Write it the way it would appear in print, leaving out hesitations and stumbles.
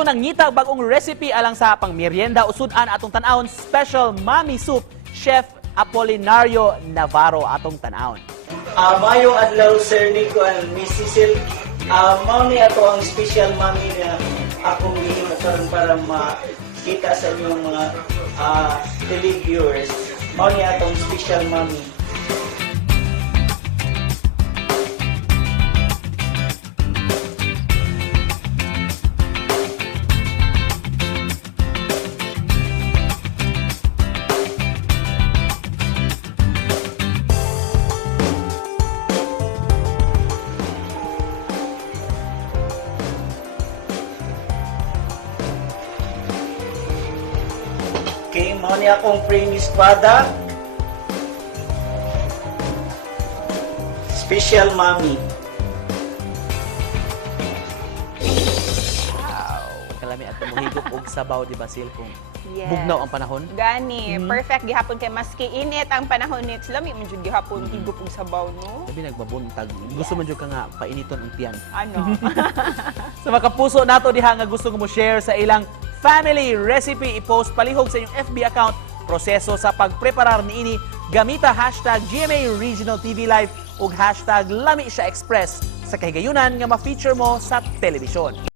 ato nang ngita bagong recipe alang sa pangmeryenda usudan atong tanawon special mommy soup Chef Apolinario Navarro atong tanawon. Mayong adlaw Sir Nico and Miss Cecil. Mao ni ato ang special mommy na akong gihimo karon para makita sa inyong mga televiewers. Mao ni atong special mommy. Okay, mao ni akong creamy espada. Special mommy. Kalami ato mo higop og sabaw di Basil kung Yes. bugnaw ang panahon. Gani, perfect gihapon kay maski init ang panahon ni lami man jud gihapon higop og sabaw no. Sabi nagbabuntag. Gusto man jud ka nga painiton ang tiyan. Ano? Sa mga kapuso nato diha nga gusto mo share sa ilang family recipe, i-post palihog sa inyong FB account proseso sa pagpreparar niini gamita hashtag GMA Regional TV Live ug hashtag Lami Siya Express sa kahigayunan nga ma-feature mo sa telebisyon.